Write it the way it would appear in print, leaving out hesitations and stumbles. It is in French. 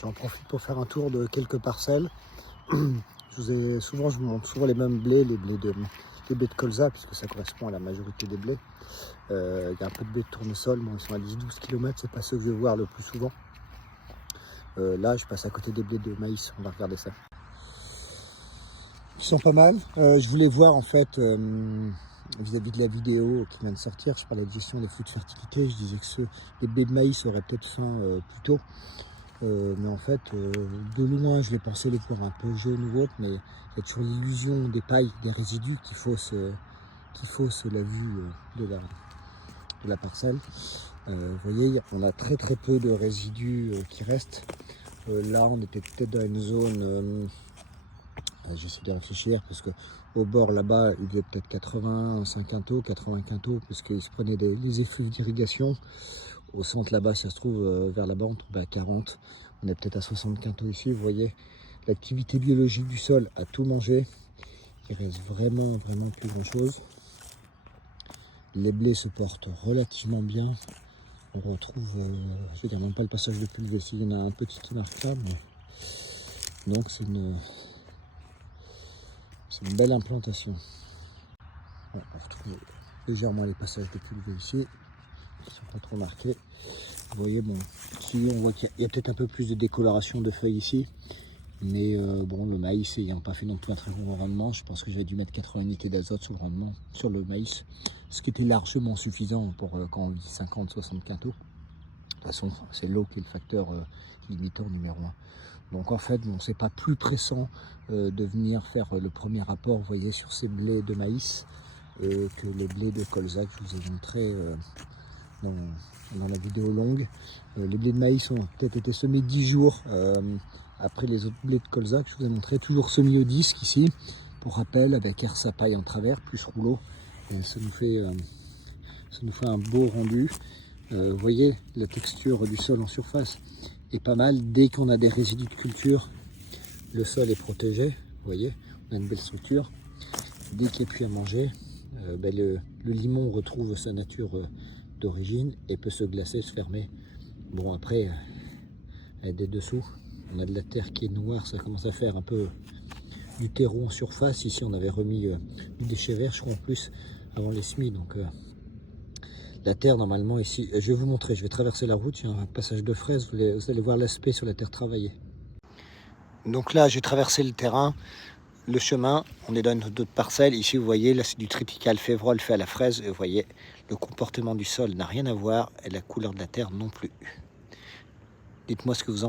J'en profite pour faire un tour de quelques parcelles. Je vous montre souvent les mêmes blés, les blés de colza, puisque ça correspond à la majorité des blés. Il y a un peu de blés de tournesol, bon, ils sont à 10-12 km, c'est pas ceux que je vais voir le plus souvent. Là, je passe à côté des blés de maïs, on va regarder ça. Ils sont pas mal. Je voulais voir en fait, vis-à-vis de la vidéo qui vient de sortir, je parlais de gestion des flux de fertilité, je disais que les blés de maïs auraient peut-être faim plus tôt. Mais en fait, de loin, je les pensais les voir un peu jaunes ou autres, mais il y a toujours l'illusion des pailles, des résidus qui faussent la vue de la parcelle. Vous voyez, on a très peu de résidus qui restent. Là, on était peut-être dans une zone, j'essaie de réfléchir, parce que au bord là-bas, il y avait peut-être 85 quintaux, parce qu'ils se prenaient les effluves d'irrigation. Au centre là-bas, ça se trouve vers là-bas, on trouve à 40. On est peut-être à 60 quintaux ici. Vous voyez, l'activité biologique du sol a tout mangé. Il reste vraiment plus grand-chose. Les blés se portent relativement bien. On retrouve, je vais dire même pas le passage de pulvé ici. Il y en a un petit qui marque là, mais donc c'est une belle implantation. Bon, on retrouve légèrement les passages de pulvé ici. Ils sont pas trop marqués. Vous voyez, bon, ici on voit qu'il y a peut-être un peu plus de décoloration de feuilles ici, mais bon, le maïs ayant pas fait non plus un très bon rendement, je pense que j'avais dû mettre 80 unités d'azote sur le rendement, sur le maïs, ce qui était largement suffisant pour quand on dit 50-60 quintaux. De toute façon, c'est l'eau qui est le facteur limitant numéro 1. Donc en fait, bon, c'est pas plus pressant de venir faire le premier rapport, vous voyez, sur ces blés de maïs que les blés de colza que je vous ai montré dans la vidéo longue. Les blés de maïs ont peut-être été semés 10 jours après les autres blés de colza que je vous ai montré, toujours semis au disque ici, pour rappel, avec herse à paille en travers, plus rouleau. Et ça nous fait un beau rendu. Vous voyez, la texture du sol en surface est pas mal. Dès qu'on a des résidus de culture, le sol est protégé. Vous voyez, on a une belle structure. Dès qu'il n'y a plus à manger, le limon retrouve sa nature d'origine et peut se glacer, se fermer. Bon, après, des dessous, on a de la terre qui est noire, ça commence à faire un peu du terreau en surface. Ici, on avait remis du déchet vert, je crois, en plus, avant les semis. Donc, la terre, normalement, ici, je vais vous montrer, je vais traverser la route, il y a un passage de fraises, vous allez voir l'aspect sur la terre travaillée. Donc là, j'ai traversé le terrain, le chemin, on est dans une autre parcelle. Ici, vous voyez, là, c'est du triticale févrole fait à la fraise. Et vous voyez, le comportement du sol n'a rien à voir et la couleur de la terre non plus. Dites-moi ce que vous en pensez.